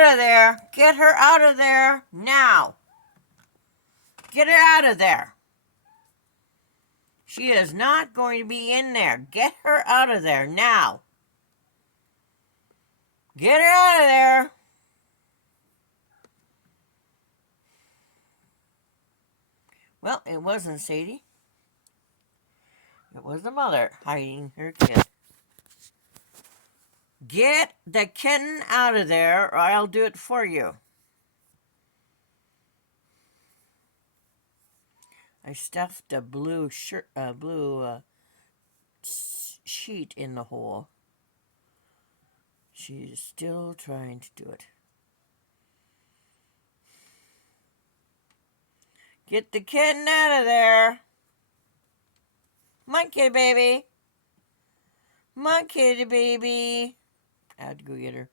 out of there. Get her out of there now. Get her out of there. She is not going to be in there. Get her out of there now. Get her out of there. Well, it wasn't Sadie. It was the mother hiding her kid. Get the kitten out of there, or I'll do it for you. I stuffed a blue sheet in the hole. She's still trying to do it. Get the kitten out of there. Come on, kitty baby. Come on, kitty baby. I had to go get her.